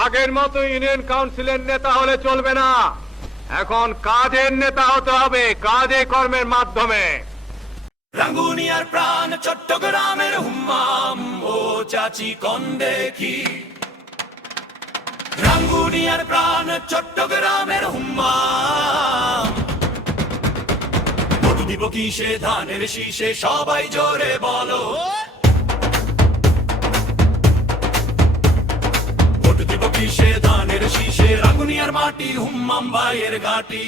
আগের মতো ইউনিয়ন কাউন্সিলের নেতা হলে চলবে না। এখন কাজের নেতা হতে হবে কাজে কর্মের মাধ্যমে। রাঙ্গুনিয়ার প্রাণ চট্টগ্রামের হুম্মাম, ও চাচি কন দেখি। রাঙ্গুনিয়ার প্রাণ চট্টগ্রামের হুম্মাম। ভোট দিব ধানের শীষে সবাই জোরে বলো। দিব ধানের শীষে রাগুনিয়ার মাটি হুম্মাম ভাইয়ের ঘাটি।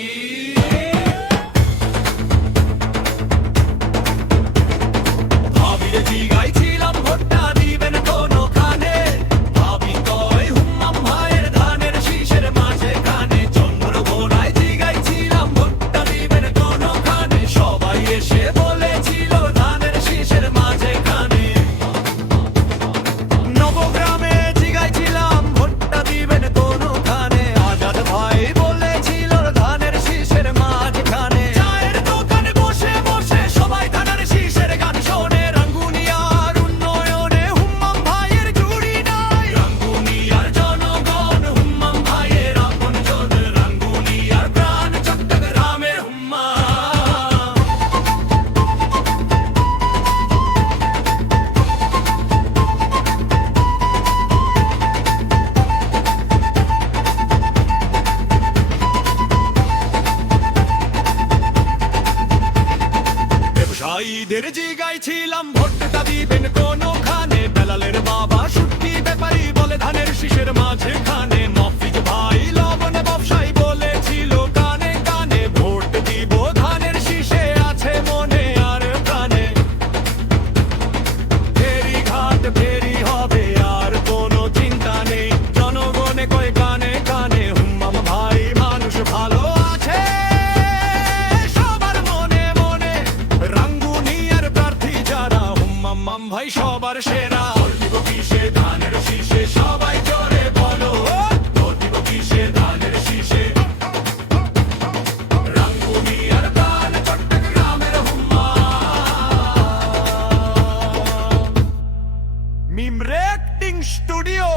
ব্যবসায়ীদের জিগাইছিলাম ভোটটা দিবেন কোনখানে হুম্মাম ভাই সবার সেরা। দিব কিসে ধানের শীষে? সবাই জোরে বলো। দিব কিসে ধানের শীষে? স্টুডিও।